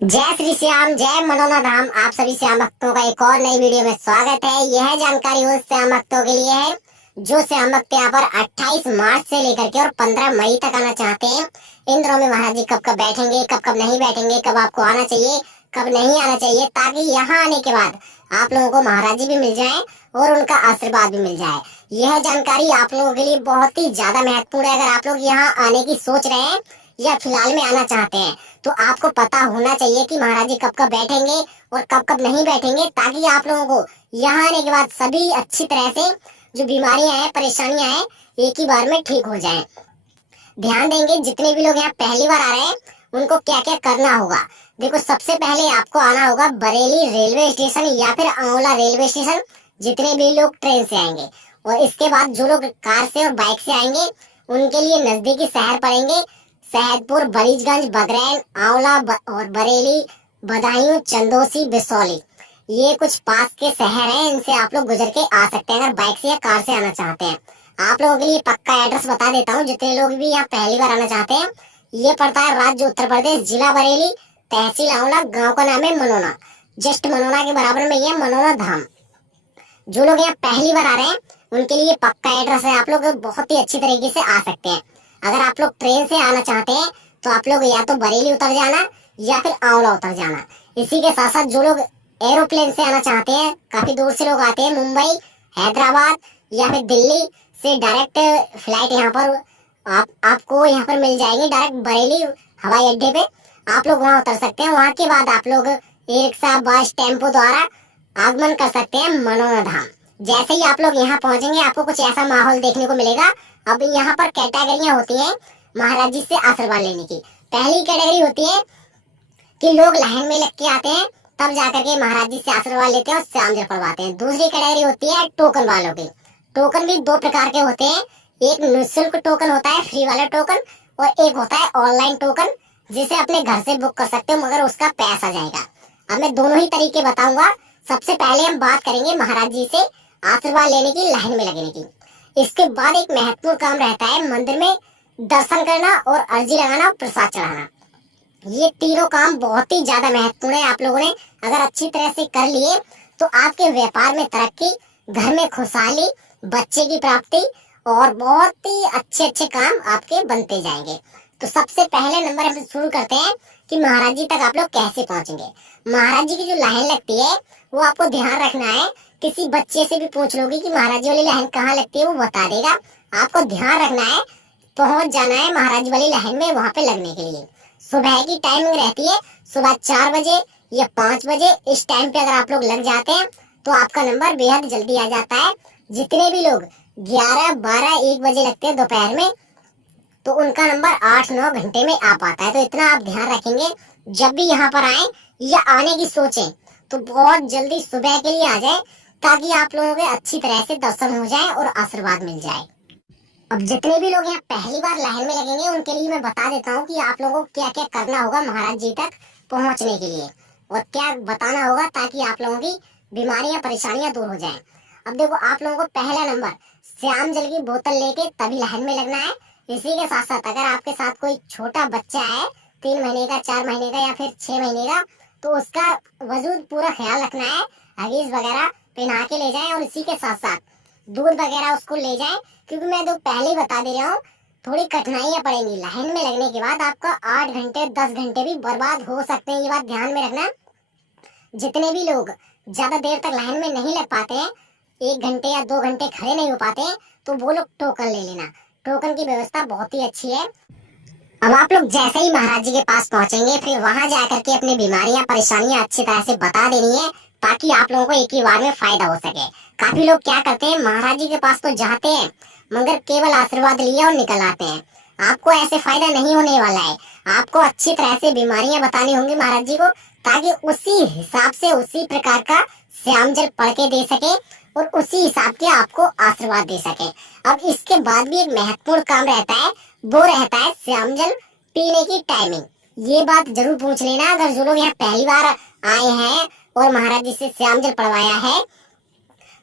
जय श्री श्याम, जय मनोना धाम। आप सभी श्याम भक्तों का एक और नई वीडियो में स्वागत है। यह जानकारी उन श्याम भक्तों के लिए है जो श्याम भक्त यहाँ पर 28 मार्च से लेकर के और 15 मई तक आना चाहते हैं। इन दिनों में महाराज जी कब कब बैठेंगे, कब कब नहीं बैठेंगे, कब आपको आना चाहिए, कब नहीं आना चाहिए, ताकि यहाँ आने के बाद आप लोगों को महाराज जी भी मिल जाए और उनका आशीर्वाद भी मिल जाए। यह जानकारी आप लोगों के लिए बहुत ही ज्यादा महत्वपूर्ण है। अगर आप लोग यहाँ आने की सोच रहे हैं या फिलहाल में आना चाहते हैं तो आपको पता होना चाहिए कि महाराज जी कब कब बैठेंगे और कब कब नहीं बैठेंगे, ताकि आप लोगों को यहाँ आने के बाद सभी अच्छी तरह से जो बीमारियां हैं, परेशानियां हैं, एक ही बार में ठीक हो जाएं। ध्यान देंगे जितने भी लोग यहाँ पहली बार आ रहे हैं उनको क्या क्या करना होगा। देखो, सबसे पहले आपको आना होगा बरेली रेलवे स्टेशन या फिर आंवला रेलवे स्टेशन, जितने भी लोग ट्रेन से आएंगे। और इसके बाद जो लोग कार से और बाइक से आएंगे उनके लिए नजदीकी शहर पड़ेंगे सैदपुर, बरीजगंज, बगरैन, आंवला और बरेली, बदायूं, चंदोसी, बिसौली। ये कुछ पास के शहर हैं, इनसे आप लोग गुजर के आ सकते हैं अगर बाइक से या कार से आना चाहते हैं। आप लोगों के लिए पक्का एड्रेस बता देता हूँ, जितने लोग भी यहाँ पहली बार आना चाहते हैं। ये पड़ता है राज्य उत्तर प्रदेश, जिला बरेली, तहसील आंवला, गाँव का नाम है मनोना। जस्ट मनोना के बराबर में ये मनोना धाम। जो लोग यहाँ पहली बार आ रहे हैं उनके लिए पक्का एड्रेस है, आप लोग बहुत ही अच्छी तरीके से आ सकते हैं। अगर आप लोग ट्रेन से आना चाहते हैं तो आप लोग या तो बरेली उतर जाना या फिर आंवला उतर जाना। इसी के साथ साथ जो लोग एरोप्लेन से आना चाहते हैं, काफी दूर से लोग आते हैं, मुंबई, हैदराबाद या फिर दिल्ली से डायरेक्ट फ्लाइट यहाँ पर आपको यहाँ पर मिल जाएंगे। डायरेक्ट बरेली हवाई अड्डे पे आप लोग वहाँ उतर सकते हैं। वहाँ के बाद आप लोग ई रिक्शा, बस, टेम्पो द्वारा आगमन कर सकते हैं मनोना धाम। जैसे ही आप लोग यहाँ पहुंचेंगे आपको कुछ ऐसा माहौल देखने को मिलेगा। अब यहाँ पर कैटेगरियां होती हैं महाराज जी से आशीर्वाद लेने की। पहली कैटेगरी होती है कि लोग लाइन में लग के आते हैं, तब जाकर के महाराज जी से आशीर्वाद लेते हैं और श्याम जल पढ़वाते हैं। दूसरी कैटेगरी होती है टोकन वालों की। टोकन भी दो प्रकार के होते हैं, एक निःशुल्क टोकन होता है, फ्री वाला टोकन, और एक होता है ऑनलाइन टोकन, जिसे अपने घर से बुक कर सकते हो मगर उसका पैसा जाएगा। अब मैं दोनों ही तरीके बताऊंगा। सबसे पहले हम बात करेंगे महाराज जी से आशीर्वाद लेने की, लाइन में लगने की। इसके बाद एक महत्वपूर्ण काम रहता है मंदिर में दर्शन करना और अर्जी लगाना और प्रसाद चढ़ाना। ये तीनों काम बहुत ही ज्यादा महत्वपूर्ण है। आप लोगों ने अगर अच्छी तरह से कर लिए तो आपके व्यापार में तरक्की, घर में खुशहाली, बच्चे की प्राप्ति और बहुत ही अच्छे अच्छे काम आपके बनते जाएंगे। तो सबसे पहले नंबर हम शुरू करते हैं कि महाराज जी तक आप लोग कैसे पहुंचेंगे। महाराज जी की जो लाइन लगती है वो आपको ध्यान रखना है। किसी बच्चे से भी पूछ लोगे कि महाराज जी वाली लाइन कहाँ लगती है, वो बता देगा। आपको ध्यान रखना है, पहुंच जाना है महाराज जी वाली लाइन में वहां पे लगने के लिए। सुबह की टाइमिंग रहती है, सुबह 4 बजे या 5 बजे। इस टाइम पे अगर आप लोग लग जाते हैं तो आपका नंबर बेहद जल्दी आ जाता है। जितने भी लोग 11, 12, 1 बजे लगते हैं दोपहर में, तो उनका नंबर 8-9 घंटे में आ पाता है। तो इतना आप ध्यान रखेंगे, जब भी यहाँ पर आए या आने की सोचें तो बहुत जल्दी सुबह के लिए आ जाए, ताकि आप लोगों के अच्छी तरह से दर्शन हो जाए और आशीर्वाद मिल जाए। अब जितने भी लोग यहाँ पहली बार लाइन में लगेंगे उनके लिए मैं बता देता हूँ कि आप लोगों को क्या क्या करना होगा महाराज जी तक पहुँचने के लिए, और क्या बताना होगा ताकि आप लोगों की बीमारियां, परेशानियां दूर हो जाएं। अब देखो, आप लोगों को पहला नंबर श्याम जल की बोतल लेके तभी लाइन में लगना है। इसी के साथ साथ अगर आपके साथ कोई छोटा बच्चा है, 3 महीने का, 4 महीने का या फिर 6 महीने का, तो उसका वजूद पूरा ख्याल रखना है। हगीज वगैरह पहना के ले जाएं और इसी के साथ साथ दूध वगैरह उसको ले जाएं, क्योंकि मैं तो पहले ही बता दे रहा हूँ थोड़ी कठिनाइयां पड़ेंगी। लाइन में लगने के बाद आपका 8 घंटे 10 घंटे भी बर्बाद हो सकते हैं, ये बात ध्यान में रखना। जितने भी लोग ज्यादा देर तक लाइन में नहीं लग पाते हैं, 1 घंटे या 2 घंटे खड़े नहीं हो पाते हैं, तो वो लोग टोकन ले लेना। टोकन की व्यवस्था बहुत ही अच्छी है। अब आप लोग जैसे ही महाराज जी के पास पहुंचेंगे, फिर वहां जाकर के अपनी बीमारियां, परेशानियां अच्छी तरह से बता देनी है, ताकि आप लोगों को एक ही बार में फायदा हो सके। काफी लोग क्या करते हैं, महाराज जी के पास तो जाते हैं मगर केवल आशीर्वाद लिया और निकल आते हैं। आपको ऐसे फायदा नहीं होने वाला है। आपको अच्छी तरह से बीमारियां बतानी होंगी महाराज जी को, ताकि उसी हिसाब से, उसी प्रकार का श्याम जल पढ़ के दे सके और उसी हिसाब के आपको आशीर्वाद दे सके। अब इसके बाद भी एक महत्वपूर्ण काम रहता है, वो रहता है श्याम जल पीने की टाइमिंग। ये बात जरूर पूछ लेना। अगर जो लोग यहाँ पहली बार आए हैं और महाराज जी से श्याम जल पढ़वाया है,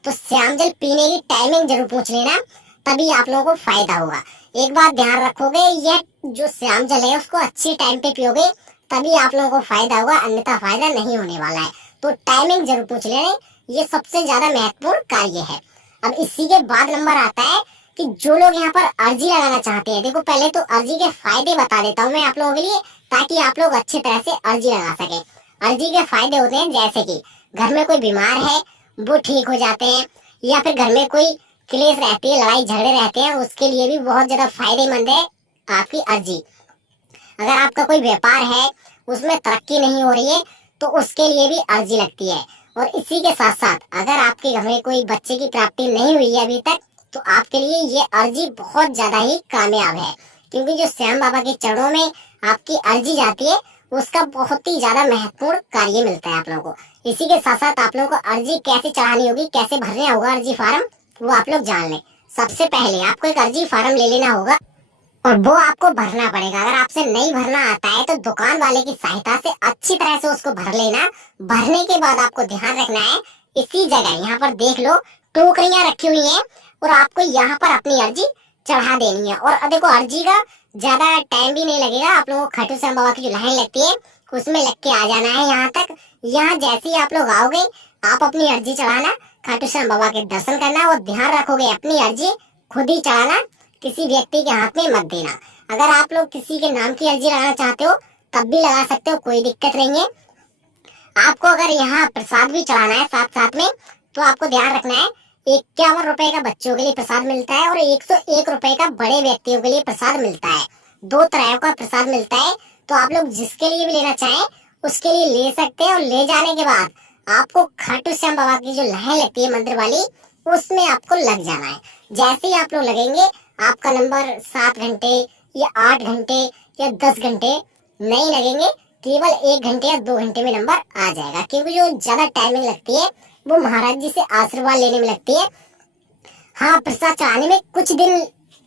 तो श्याम जल पीने की टाइमिंग जरूर पूछ लेना, तभी आप लोगों को फायदा होगा। एक बात ध्यान रखोगे, यह जो श्याम जल है उसको अच्छी टाइम पे पियोगे, तभी आप लोगों को फायदा होगा, अन्यथा फायदा नहीं होने वाला है। तो टाइमिंग जरूर पूछ लें, ये सबसे ज्यादा महत्वपूर्ण कार्य है। अब इसी के बाद नंबर आता है कि जो लोग यहाँ पर अर्जी लगाना चाहते हैं। देखो पहले तो अर्जी के फायदे बता देता हूँ मैं आप लोगों के लिए, ताकि आप लोग अच्छी तरह से अर्जी लगा सके। अर्जी के फायदे होते हैं जैसे कि घर में कोई बीमार है वो ठीक हो जाते हैं, या फिर घर में कोई क्लेश रहती है, लड़ाई झगड़े रहते हैं, उसके लिए भी बहुत ज्यादा फायदेमंद है आपकी अर्जी। अगर आपका कोई व्यापार है उसमें तरक्की नहीं हो रही है तो उसके लिए भी अर्जी लगती है। और इसी के साथ साथ अगर आपके घर में कोई बच्चे की प्राप्ति नहीं हुई है अभी तक, तो आपके लिए ये अर्जी बहुत ज्यादा ही कामयाब है, क्योंकि जो श्याम बाबा के चरणों में आपकी अर्जी जाती है उसका बहुत ही ज्यादा महत्वपूर्ण कार्य मिलता है आप लोगों को। इसी के साथ साथ आप लोगों को अर्जी कैसे चढ़ानी होगी, कैसे भरना होगा अर्जी फार्म, वो आप लोग जान लें। सबसे पहले आपको एक अर्जी फार्म ले लेना होगा और वो आपको भरना पड़ेगा। अगर आपसे नहीं भरना आता है तो दुकान वाले की सहायता से अच्छी तरह से उसको भर लेना। भरने के बाद आपको ध्यान रखना है, इसी जगह यहाँ पर देख लो टोकरियां रखी हुई हैं और आपको यहाँ पर अपनी अर्जी चढ़ा देनी है। और देखो अर्जी का ज्यादा टाइम भी नहीं लगेगा, आप लोगों को खाटू श्याम बाबा की जो लाइन लगती है उसमें लग के आ जाना है यहाँ तक। यहाँ जैसे ही आप लोग आओगे आप अपनी अर्जी चढ़ाना, खाटू श्याम बाबा के दर्शन करना और ध्यान रखोगे अपनी अर्जी खुद ही चढ़ाना, किसी व्यक्ति के हाथ में मत देना। अगर आप लोग किसी के नाम की अर्जी लगाना चाहते हो तब भी लगा सकते हो, कोई दिक्कत नहीं है। आपको अगर यहाँ प्रसाद भी चढ़ाना है साथ साथ में, तो आपको ध्यान रखना है 51 रुपए का बच्चों के लिए प्रसाद मिलता है और 101 रुपए का बड़े व्यक्तियों के लिए प्रसाद मिलता है। 2 तरह का प्रसाद मिलता है, तो आप लोग जिसके लिए भी लेना चाहें उसके लिए ले सकते हैं। और ले जाने के बाद आपको खाटू श्याम बाबा की जो लाइन लगती है मंदिर वाली, उसमें आपको लग जाना है। जैसे ही आप लोग लगेंगे आपका नंबर 7 घंटे या 8 घंटे या 10 घंटे नहीं लगेंगे, केवल 1 घंटे या 2 घंटे में नंबर आ जाएगा। क्योंकि जो ज्यादा टाइमिंग लगती है वो महाराज जी से आशीर्वाद लेने में लगती है। हाँ, प्रसाद चढ़ाने में कुछ दिन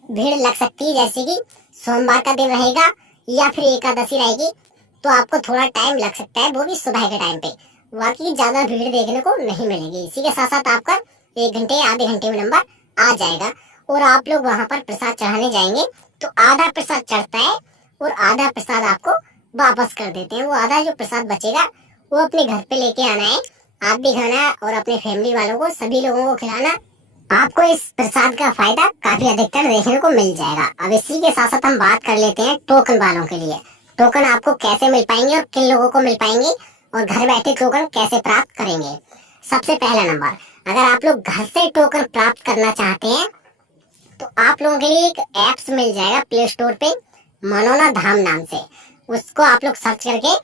भीड़ लग सकती है, जैसे कि सोमवार का दिन रहेगा या फिर एकादशी रहेगी, तो आपको थोड़ा टाइम लग सकता है, वो भी सुबह के टाइम पे। बाकी ज्यादा भीड़ देखने को नहीं मिलेगी। इसी के साथ साथ आपका 1 घंटे या आधे घंटे में नंबर आ जाएगा। और आप लोग वहां पर प्रसाद चढ़ाने जाएंगे तो आधा प्रसाद चढ़ता है और आधा प्रसाद आपको वापस कर देते हैं। वो आधा जो प्रसाद बचेगा वो अपने घर पे लेके आना है, आप भी खाना और अपने फैमिली वालों को, सभी लोगों को खिलाना। आपको इस प्रसाद का फायदा काफी अधिकतर देखने को मिल जाएगा। अब इसी के साथ साथ हम बात कर लेते हैं टोकन वालों के लिए। टोकन आपको कैसे मिल पाएंगे और किन लोगों को मिल पाएंगे और घर बैठे टोकन कैसे प्राप्त करेंगे। सबसे पहला नंबर, अगर आप लोग घर से टोकन प्राप्त करना चाहते हैं तो आप लोगों के लिए एक ऐप्स मिल जाएगा प्ले स्टोर पे, मनोना धाम नाम से। उसको आप लोग सर्च करके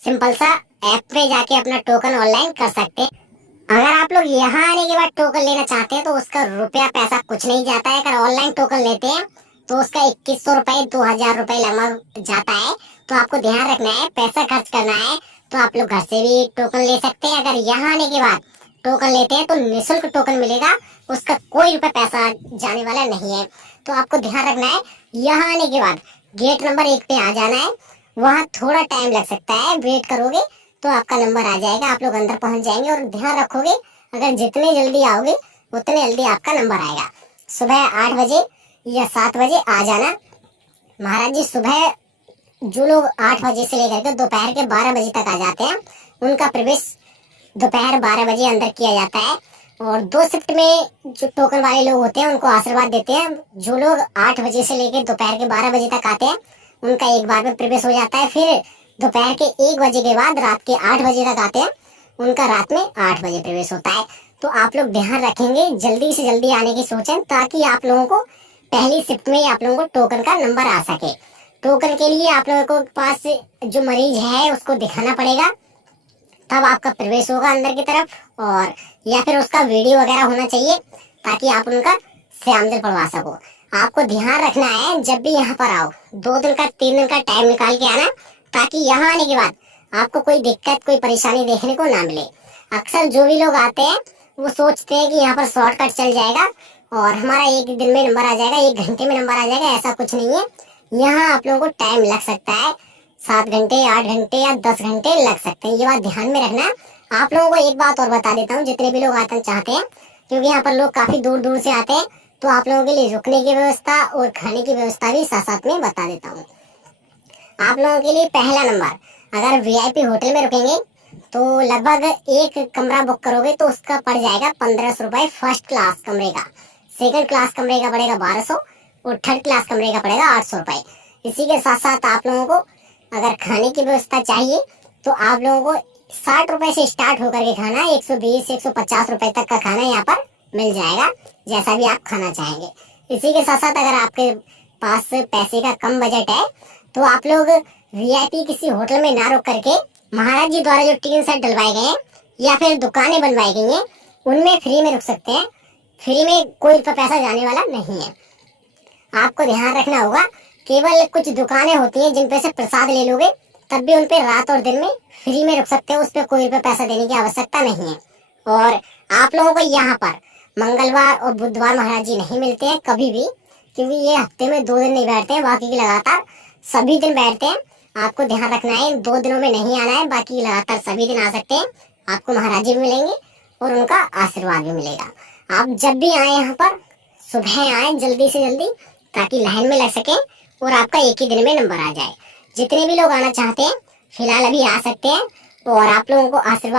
सिंपल सा ऐप पे जाके अपना टोकन ऑनलाइन कर सकते हैं। अगर आप लोग यहाँ आने के बाद टोकन लेना चाहते हैं तो उसका रुपया पैसा कुछ नहीं जाता है। अगर ऑनलाइन टोकन लेते हैं तो उसका 2100 रुपए 2000 रुपए लगभग जाता है। तो आपको ध्यान रखना है, पैसा खर्च करना है तो आप लोग घर से भी टोकन ले सकते हैं। अगर यहाँ आने के बाद टोकन लेते हैं तो निःशुल्क टोकन मिलेगा, उसका कोई रुपए पैसा जाने वाला नहीं है। तो आपको ध्यान रखना है, यहाँ आने के बाद गेट नंबर 1 पे आ जाना है। वहाँ थोड़ा टाइम लग सकता है, वेट करोगे तो आपका नंबर आ जाएगा, आप लोग अंदर पहुंच जाएंगे। और ध्यान रखोगे अगर जितने जल्दी आओगे उतने जल्दी आपका नंबर आएगा। सुबह 8 बजे या 7 बजे आ जाना। महाराज जी सुबह जो लोग 8 बजे से लेकर के दोपहर के 12 बजे तक आ जाते हैं उनका प्रवेश दोपहर 12 बजे अंदर किया जाता है। और 2 शिफ्ट में जो टोकन वाले लोग होते हैं उनको आशीर्वाद देते हैं। जो लोग 8 बजे से लेकर दोपहर के 12 बजे तक आते हैं उनका एक बार में प्रवेश हो जाता है। फिर दोपहर के 1 बजे के बाद रात के 8 बजे तक आते हैं, उनका रात में 8 बजे प्रवेश होता है। तो आप लोग ध्यान रखेंगे, जल्दी से जल्दी आने की सोचें, ताकि आप लोगों को पहली शिफ्ट में आप लोगों को टोकन का नंबर आ सके। टोकन के लिए आप लोगों को पास जो मरीज है उसको दिखाना पड़ेगा, तब आपका प्रवेश होगा अंदर की तरफ। और या फिर उसका वीडियो वगैरह होना चाहिए ताकि आप उनका श्यामजल पढ़वा सको। आपको ध्यान रखना है, जब भी यहाँ पर आओ 2 दिन का 3 दिन का टाइम निकाल के आना, ताकि यहाँ आने के बाद आपको कोई दिक्कत कोई परेशानी देखने को ना मिले। अक्सर जो भी लोग आते हैं वो सोचते हैं कि यहाँ पर शॉर्टकट चल जाएगा और हमारा 1 दिन में नंबर आ जाएगा, 1 घंटे में नंबर आ जाएगा। ऐसा कुछ नहीं है, यहाँ आप लोगों को टाइम लग सकता है, 7 घंटे 8 घंटे या 10 घंटे लग सकते हैं। ये बात ध्यान में रखना। आप लोगों को एक बात और बता देता हूँ, जितने भी लोग आना चाहते हैं, क्योंकि यहाँ पर लोग काफी दूर दूर से आते हैं, तो आप लोगों के लिए रुकने की व्यवस्था और खाने की व्यवस्था भी साथ साथ में बता देता हूँ। आप लोगों के लिए पहला नंबर, अगर वीआईपी होटल में रुकेंगे तो लगभग एक कमरा बुक करोगे तो उसका पड़ जाएगा 1500 रुपए फर्स्ट क्लास कमरे का। सेकंड क्लास कमरे का पड़ेगा 1200 और थर्ड क्लास कमरे का पड़ेगा 800 रुपए। इसी के साथ साथ आप लोगों को अगर खाने की व्यवस्था चाहिए तो आप लोगों को 60 रुपए से स्टार्ट होकर के खाना 120 150 रुपए तक का खाना यहाँ पर मिल जाएगा, जैसा भी आप खाना चाहेंगे। इसी के साथ साथ अगर आपके पास पैसे का कम बजट है तो आप लोग वीआईपी किसी होटल में ना रुक करके महाराज जी द्वारा जो टीन सेट डलवाए गए हैं या फिर दुकानें बनवाई गई हैं उनमें फ्री में रुक सकते हैं। फ्री में कोई पैसा जाने वाला नहीं है। आपको ध्यान रखना होगा, केवल कुछ दुकानें होती हैं जिन पे से प्रसाद ले लोगे तब भी उनपे रात और दिन में फ्री में रुक सकते हो, उस पर कोई रुपये पैसा देने की आवश्यकता नहीं है। और आप लोगों को यहाँ पर मंगलवार और बुधवार महाराज जी नहीं मिलते हैं कभी भी, क्योंकि ये हफ्ते में 2 दिन नहीं बैठते हैं, बाकी लगातार सभी दिन बैठते हैं। आपको ध्यान रखना है, इन 2 दिनों में नहीं आना है, बाकी लगातार सभी दिन आ सकते हैं। आपको महाराज जी भी मिलेंगे और उनका आशीर्वाद भी मिलेगा। आप जब भी आए यहाँ पर सुबह आए जल्दी से जल्दी, ताकि लाइन में लग सके और आपका एक ही दिन में नंबर आ जाए। जितने भी लोग आना चाहते हैं फिलहाल अभी आ सकते हैं और आप लोगों को आशीर्वाद